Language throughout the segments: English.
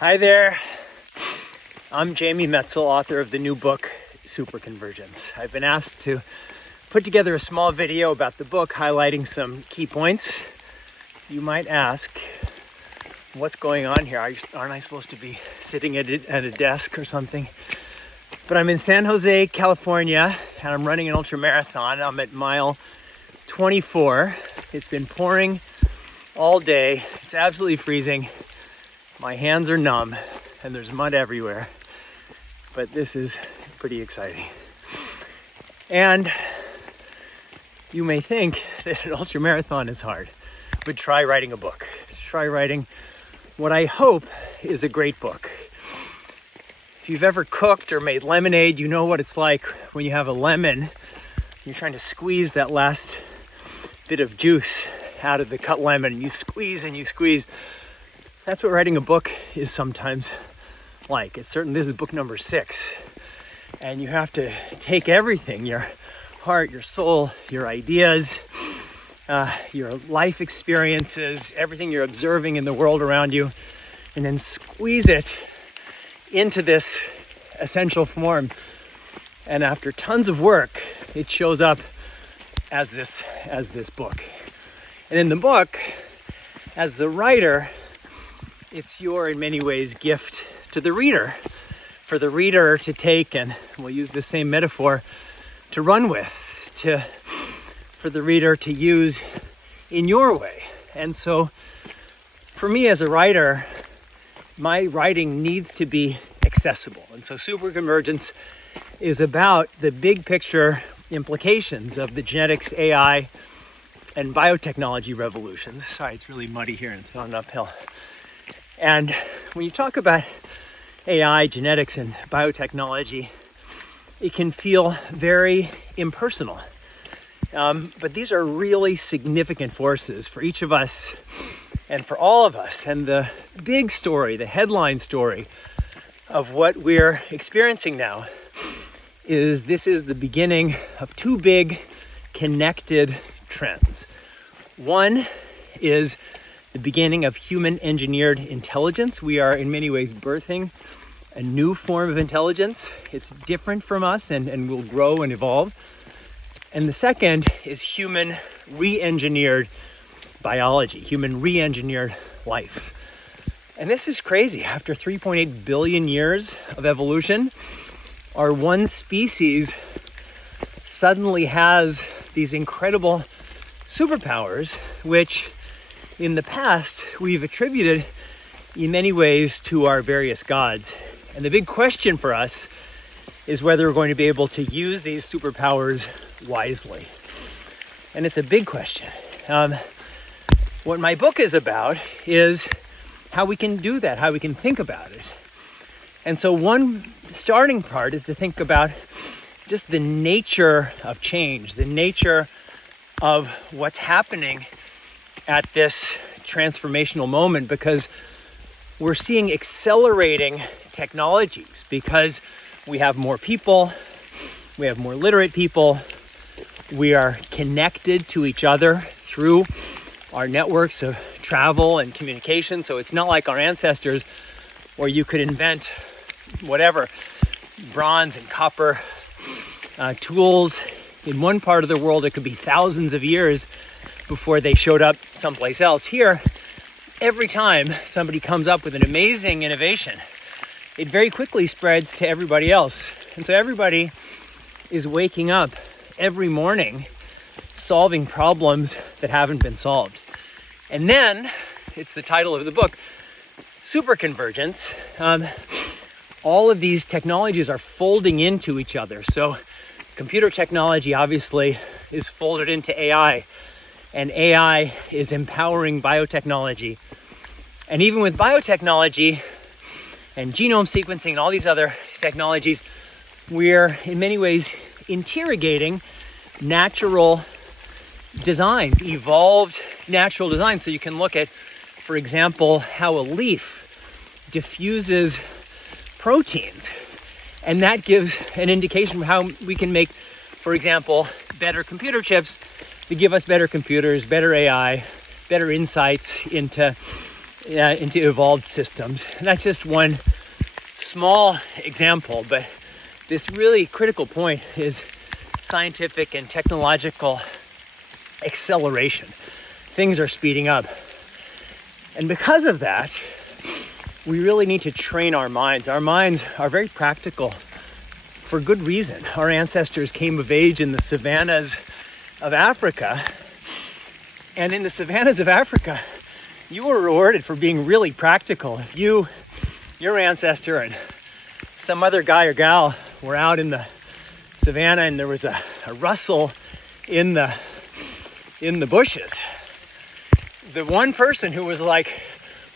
Hi there, I'm Jamie Metzl, author of the new book, Superconvergence. I've been asked to put together a small video about the book highlighting some key points. You might ask, what's going on here? Aren't I supposed to be sitting at a desk or something? But I'm in San Jose, California, and I'm running an ultramarathon. I'm at mile 24. It's been pouring all day. It's absolutely freezing. My hands are numb and there's mud everywhere, but this is pretty exciting. And you may think that an ultramarathon is hard, but try writing a book. Try writing what I hope is a great book. If you've ever cooked or made lemonade, you know what it's like when you have a lemon, you're trying to squeeze that last bit of juice out of the cut lemon, and you squeeze and you squeeze. That's what writing a book is sometimes like. This is book number 6. And you have to take everything, your heart, your soul, your ideas, your life experiences, everything you're observing in the world around you, and then squeeze it into this essential form. And after tons of work, it shows up as this book. And in the book, as the writer, it's your, in many ways, gift to the reader, for the reader to take, and we'll use the same metaphor, to run with, for the reader to use in your way. And so for me as a writer, my writing needs to be accessible. And so Superconvergence is about the big picture implications of the genetics, AI, and biotechnology revolutions. Sorry, it's really muddy here and it's on an uphill. And when you talk about AI, genetics, and biotechnology, it can feel very impersonal. But these are really significant forces for each of us and for all of us. And the big story, the headline story of what we're experiencing now is this is the beginning of 2 big connected trends. One is the beginning of human engineered intelligence. We are in many ways birthing a new form of intelligence. It's different from us and will grow and evolve. And the second is human re-engineered biology, human re-engineered life. And this is crazy. After 3.8 billion years of evolution, our one species suddenly has these incredible superpowers, which in the past we've attributed in many ways to our various gods. And the big question for us is whether we're going to be able to use these superpowers wisely. And it's a big question. What my book is about is how we can do that, how we can think about it. And so one starting part is to think about just the nature of change, the nature of what's happening at this transformational moment, because we're seeing accelerating technologies, because we have more people, we have more literate people, we are connected to each other through our networks of travel and communication. So it's not like our ancestors where you could invent whatever, bronze and copper tools in one part of the world. It could be thousands of years before they showed up someplace else. Here, every time somebody comes up with an amazing innovation, it very quickly spreads to everybody else. And so everybody is waking up every morning solving problems that haven't been solved. And then, it's the title of the book, Superconvergence. All of these technologies are folding into each other. So computer technology obviously is folded into AI. And AI is empowering biotechnology. And even with biotechnology and genome sequencing and all these other technologies, we're in many ways interrogating natural designs, evolved natural designs. So you can look at, for example, how a leaf diffuses proteins. And that gives an indication of how we can make, for example, better computer chips to give us better computers, better AI, better insights into into evolved systems. And that's just one small example, but this really critical point is scientific and technological acceleration. Things are speeding up. And because of that, we really need to train our minds. Our minds are very practical for good reason. Our ancestors came of age in the savannas of Africa. And in the savannas of Africa, you were rewarded for being really practical. If you, your ancestor, and some other guy or gal were out in the savannah and there was a rustle in the bushes, the one person who was like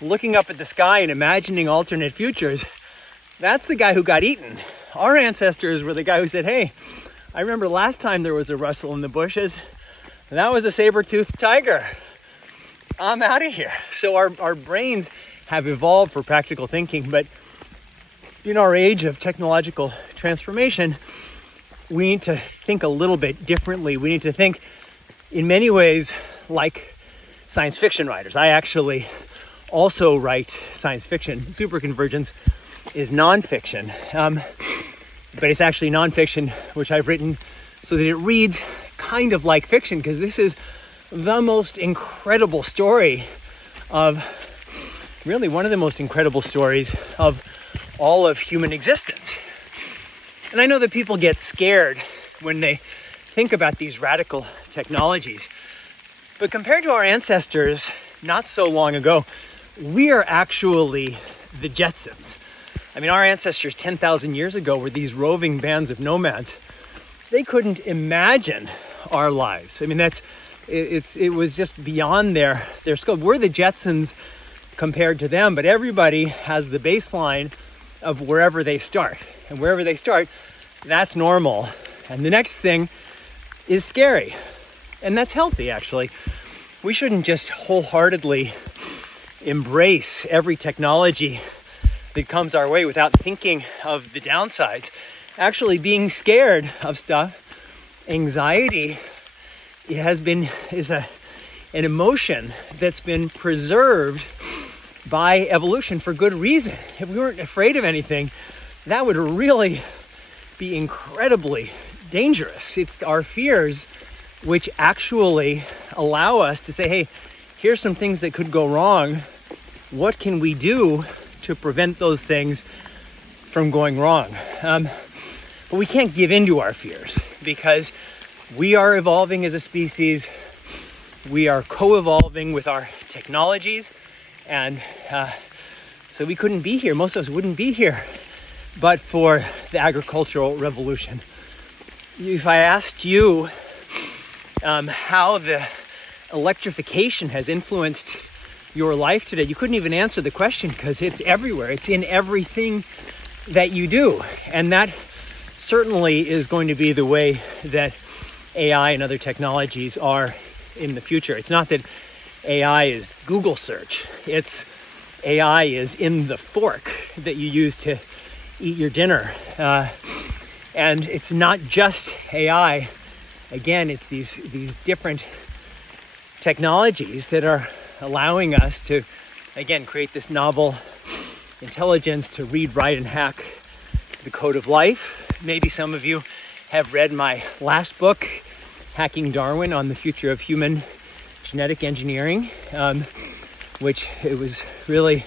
looking up at the sky and imagining alternate futures, that's the guy who got eaten. Our ancestors were the guy who said, hey, I remember last time there was a rustle in the bushes, and that was a saber-toothed tiger. I'm out of here. So our brains have evolved for practical thinking, but in our age of technological transformation, we need to think a little bit differently. We need to think in many ways like science fiction writers. I actually also write science fiction. Superconvergence is nonfiction, but it's actually nonfiction which I've written so that it reads kind of like fiction, because this is the most incredible story of, really one of the most incredible stories of all of human existence. And I know that people get scared when they think about these radical technologies, but compared to our ancestors not so long ago, we are actually the Jetsons. I mean, our ancestors 10,000 years ago were these roving bands of nomads. They couldn't imagine our lives. I mean, it was just beyond their scope. We're the Jetsons compared to them, but everybody has the baseline of wherever they start. And wherever they start, that's normal. And the next thing is scary. And that's healthy, actually. We shouldn't just wholeheartedly embrace every technology that comes our way without thinking of the downsides. Actually, being scared of stuff, anxiety, is an emotion that's been preserved by evolution for good reason. If we weren't afraid of anything, that would really be incredibly dangerous. It's our fears which actually allow us to say, hey, here's some things that could go wrong. What can we do to prevent those things from going wrong? But we can't give in to our fears, because we are evolving as a species. We are co-evolving with our technologies. And so we couldn't be here. Most of us wouldn't be here but for the agricultural revolution. If I asked you how the electrification has influenced your life today, you couldn't even answer the question, because it's everywhere. It's in everything that you do. And that certainly is going to be the way that AI and other technologies are in the future. It's not that AI is Google search. It's AI is in the fork that you use to eat your dinner. And it's not just AI. Again, it's these different technologies that are allowing us to, again, create this novel intelligence to read, write, and hack the code of life. Maybe some of you have read my last book, Hacking Darwin, on the future of human genetic engineering, which it was really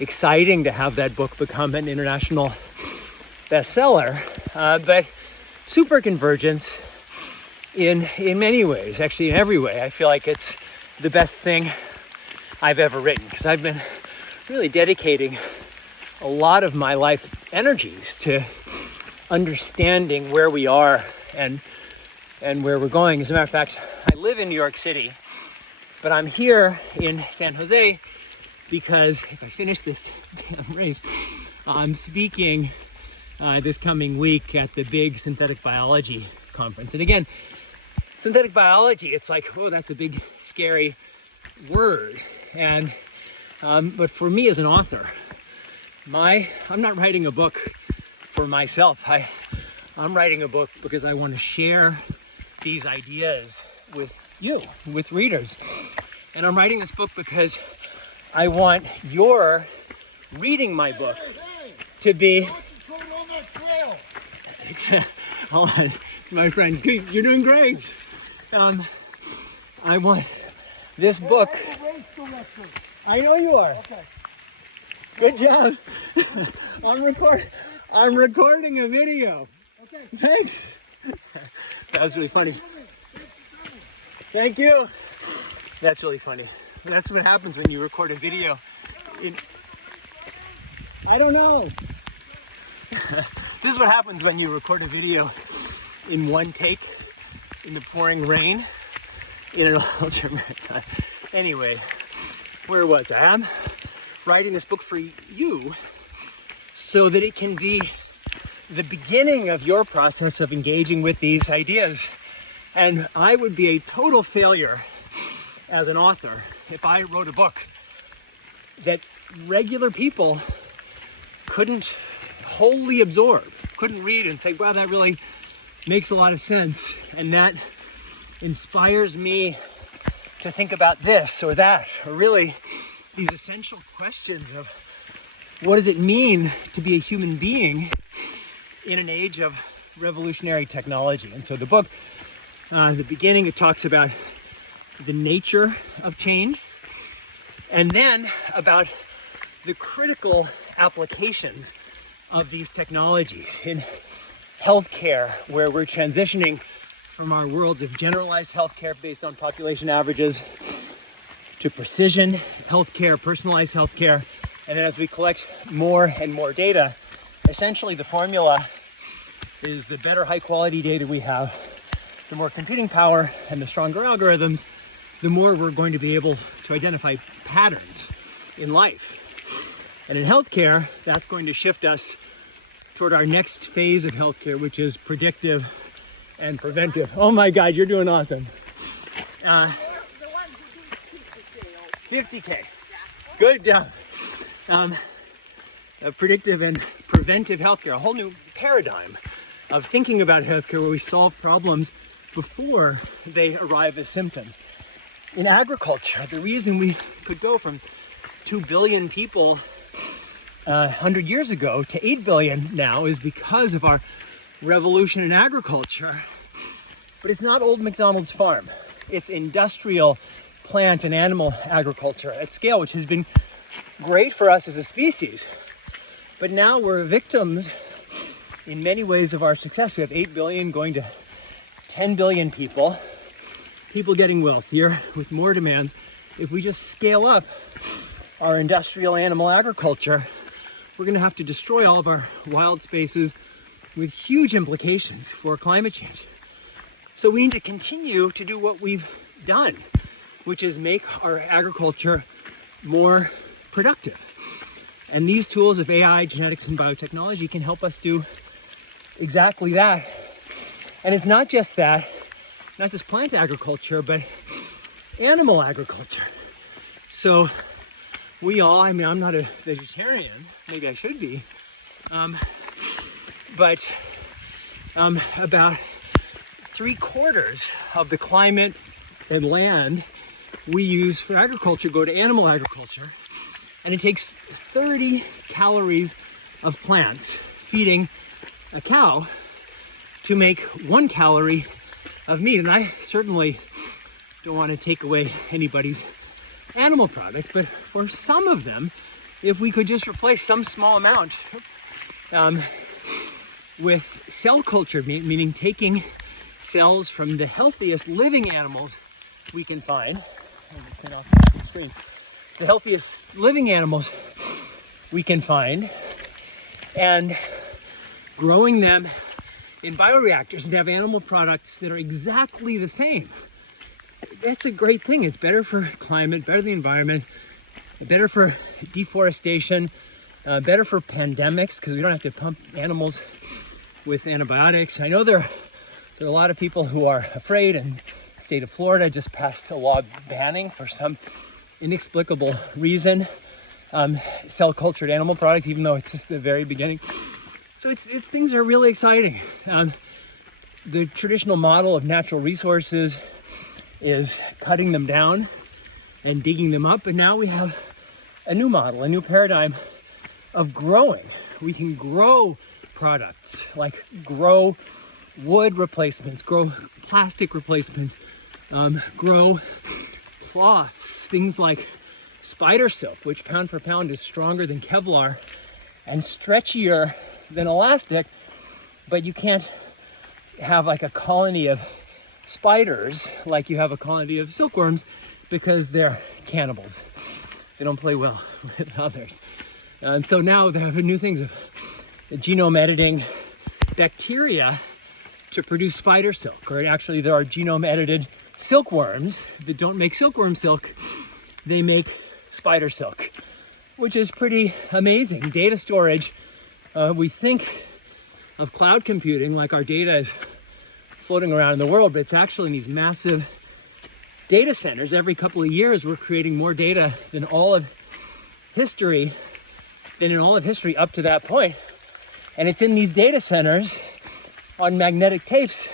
exciting to have that book become an international bestseller. But Superconvergence, in many ways, actually in every way, I feel like it's the best thing I've ever written, because I've been really dedicating a lot of my life energies to understanding where we are and where we're going. As a matter of fact, I live in New York City, but I'm here in San Jose because if I finish this damn race, I'm speaking this coming week at the big synthetic biology conference. And again, synthetic biology, it's like, oh, that's a big, scary word. And but for me as an author, I'm not writing a book for myself. I'm writing a book because I want to share these ideas with you, with readers. And I'm writing this book because I want your reading my book to be... Hold on, it's my friend. You're doing great. I want this book... I know you are. Okay. Good job. I'm recording a video. Okay. Thanks. That was really funny. Thank you. That's really funny. That's what happens when you record a video. I don't know. This is what happens when you record a video in one take in the pouring rain in an ultramarathon. Anyway, where was I? I'm writing this book for you so that it can be the beginning of your process of engaging with these ideas. And I would be a total failure as an author if I wrote a book that regular people couldn't wholly absorb, couldn't read and say, wow, that really makes a lot of sense. And that inspires me to think about this or that, or really these essential questions of what does it mean to be a human being in an age of revolutionary technology. And so the book, the beginning, it talks about the nature of change, and then about the critical applications of these technologies in healthcare, where we're transitioning from our worlds of generalized healthcare based on population averages to precision healthcare, personalized healthcare. And then as we collect more and more data, essentially the formula is the better high quality data we have, the more computing power and the stronger algorithms, the more we're going to be able to identify patterns in life. And in healthcare, that's going to shift us toward our next phase of healthcare, which is predictive and preventive. Oh my God, you're doing awesome. 50K. Good job. Predictive and preventive healthcare, a whole new paradigm of thinking about healthcare where we solve problems before they arrive as symptoms. In agriculture, the reason we could go from 2 billion people 100 years ago to 8 billion now is because of our revolution in agriculture. But it's not old McDonald's farm. It's industrial plant and animal agriculture at scale, which has been great for us as a species. But now we're victims in many ways of our success. We have 8 billion going to 10 billion people getting wealthier with more demands. If we just scale up our industrial animal agriculture, we're going to have to destroy all of our wild spaces with huge implications for climate change. So we need to continue to do what we've done, which is make our agriculture more productive. And these tools of AI, genetics, and biotechnology can help us do exactly that. And it's not just that, not just plant agriculture, but animal agriculture. So we all, I mean, I'm not a vegetarian, maybe I should be, but about 3/4 of the climate and land we use for agriculture go to animal agriculture. And it takes 30 calories of plants feeding a cow to make 1 calorie of meat. And I certainly don't want to take away anybody's animal product, but for some of them, if we could just replace some small amount with cell culture, meaning taking cells from the healthiest living animals we can find, turn off this screen, the healthiest living animals we can find, and growing them in bioreactors and have animal products that are exactly the same. That's a great thing. It's better for climate, better for the environment, better for deforestation, better for pandemics because we don't have to pump animals with antibiotics. I know there are a lot of people who are afraid, and the state of Florida just passed a law banning for some inexplicable reason cell-cultured animal products, even though it's just the very beginning. So things are really exciting. The traditional model of natural resources is cutting them down and digging them up, but now we have a new model, a new paradigm of growing. We can grow products, like grow wood replacements, grow plastic replacements, grow cloths, things like spider silk, which pound for pound is stronger than Kevlar and stretchier than elastic, but you can't have like a colony of spiders like you have a colony of silkworms because they're cannibals. They don't play well with others. And so now they have new things of genome editing bacteria to produce spider silk, or actually there are genome edited silkworms that don't make silkworm silk, they make spider silk, which is pretty amazing. Data storage, we think of cloud computing like our data is floating around in the world, but it's actually in these massive data centers. Every couple of years we're creating more data than in all of history up to that point. And it's in these data centers on magnetic tapes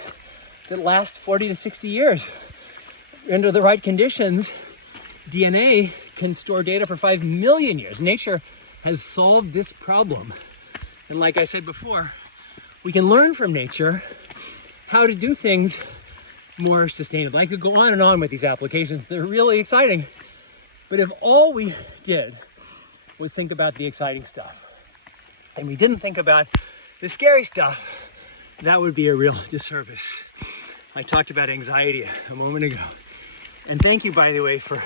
that last 40 to 60 years. Under the right conditions, DNA can store data for 5 million years. Nature has solved this problem. And like I said before, we can learn from nature how to do things more sustainably. I could go on and on with these applications. They're really exciting. But if all we did was think about the exciting stuff, and we didn't think about the scary stuff, that would be a real disservice. I talked about anxiety a moment ago. And thank you, by the way, for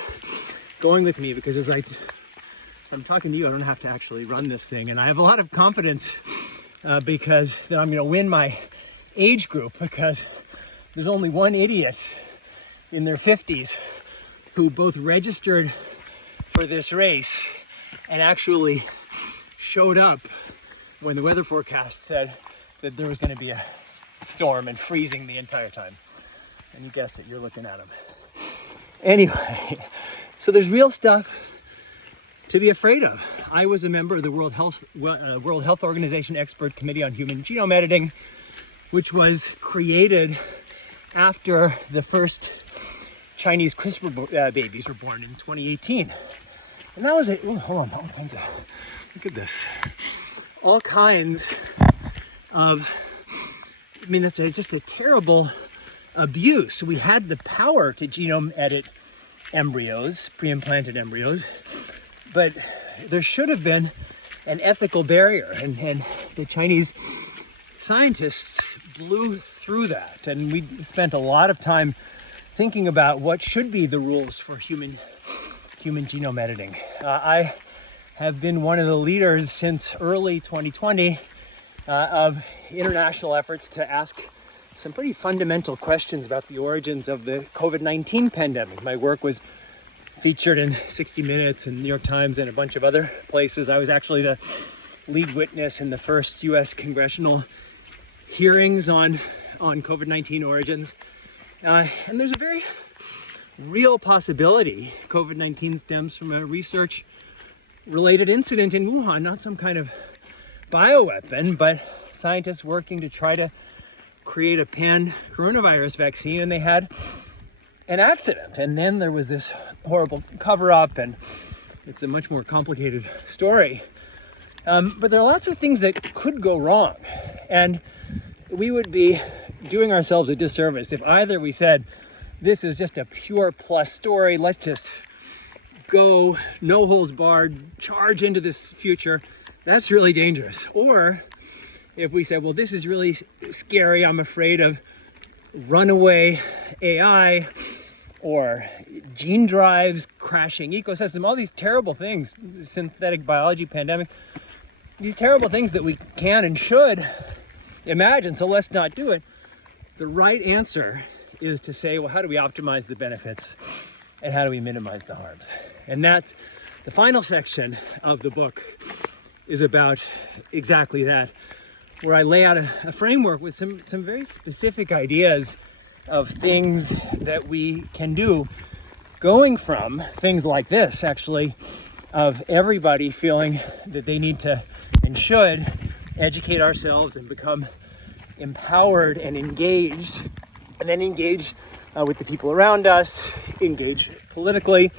going with me, because as I'm talking to you, I don't have to actually run this thing. And I have a lot of confidence because that I'm gonna win my age group, because there's only one idiot in their 50s who both registered for this race and actually showed up when the weather forecast said that there was going to be a storm and freezing the entire time. And you guessed it, you're looking at him. Anyway, so there's real stuff to be afraid of. I was a member of the World Health Organization Expert Committee on Human Genome Editing, which was created after the first Chinese CRISPR babies were born in 2018. And that was it. Oh, hold on, all kinds of, look at this. All kinds of, I mean, it's just a terrible abuse. We had the power to genome edit embryos, pre-implanted embryos, but there should have been an ethical barrier, and the Chinese scientists blew through that. And we spent a lot of time thinking about what should be the rules for human genome editing. I have been one of the leaders since early 2020 of international efforts to ask some pretty fundamental questions about the origins of the COVID-19 pandemic. My work was featured in 60 Minutes and New York Times and a bunch of other places. I was actually the lead witness in the first US congressional hearings on COVID-19 origins. And there's a very real possibility COVID-19 stems from a research-related incident in Wuhan, not some kind of bioweapon, but scientists working to try to create a pan-coronavirus vaccine, and they had an accident. And then there was this horrible cover-up, and it's a much more complicated story. But there are lots of things that could go wrong, and we would be doing ourselves a disservice if either we said, this is just a pure plus story, let's just go no holds barred, charge into this future, that's really dangerous. Or if we said, well, this is really scary, I'm afraid of runaway AI or gene drives crashing ecosystem, all these terrible things, synthetic biology, pandemics, these terrible things that we can and should imagine, so let's not do it. The right answer is to say, well, how do we optimize the benefits and how do we minimize the harms? And that's the final section of the book, is about exactly that, where I lay out a framework with some very specific ideas of things that we can do, going from things like this, actually, of everybody feeling that they need to and should educate ourselves and become empowered and engaged, and then engage with the people around us, engage politically,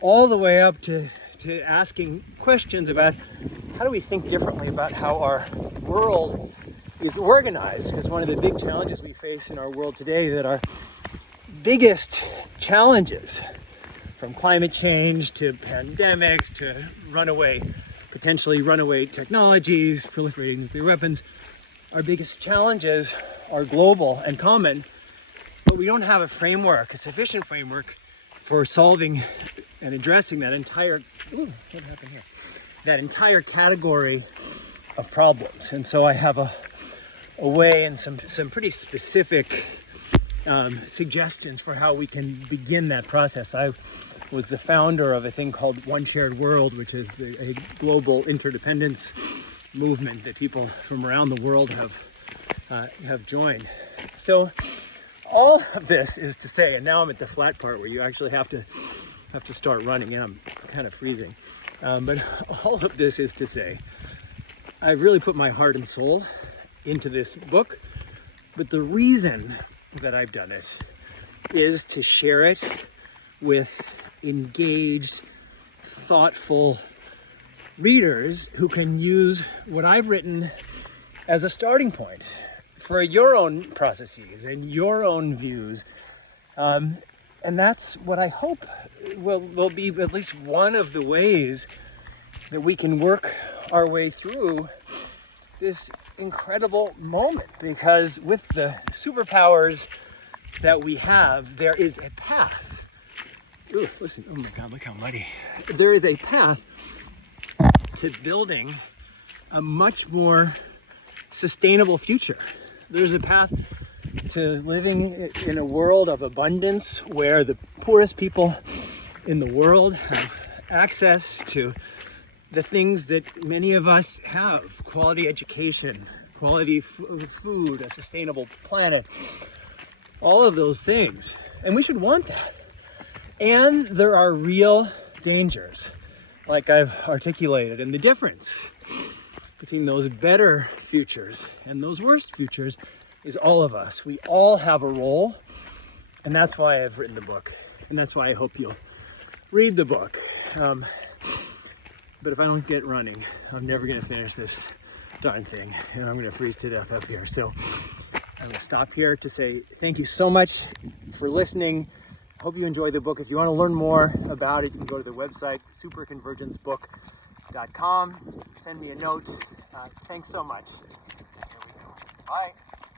all the way up to to asking questions about how do we think differently about how our world is organized. Because one of the big challenges we face in our world today, that our biggest challenges, from climate change to pandemics to potentially runaway technologies, proliferating nuclear weapons, our biggest challenges are global and common, but we don't have a framework, a sufficient framework for solving and addressing that entire, that entire category of problems. And so I have a way and some pretty specific suggestions for how we can begin that process. I was the founder of a thing called One Shared World, which is a global interdependence movement that people from around the world have joined. So all of this is to say, and now I'm at the flat part where you actually have to start running, and I'm kind of freezing. But all of this is to say, I really put my heart and soul into this book, but the reason that I've done it is to share it with engaged, thoughtful readers who can use what I've written as a starting point for your own processes and your own views. And that's what I hope will be at least one of the ways that we can work our way through this incredible moment. Because with the superpowers that we have, there is a path. Ooh, listen, oh my God, look how muddy. There is a path to building a much more sustainable future. There's a path to living in a world of abundance where the poorest people in the world have access to the things that many of us have: quality education, quality food, a sustainable planet, all of those things. And we should want that. And there are real dangers, like I've articulated, and the difference between those better futures and those worst futures is all of us. We all have a role, and that's why I've written the book, and that's why I hope you'll read the book. But if I don't get running, I'm never going to finish this darn thing, and I'm going to freeze to death up here. So I'm going to stop here to say thank you so much for listening. Hope you enjoy the book. If you want to learn more about it, you can go to the website, superconvergencebook.com. Send me a note. Thanks so much. Here we go. Bye.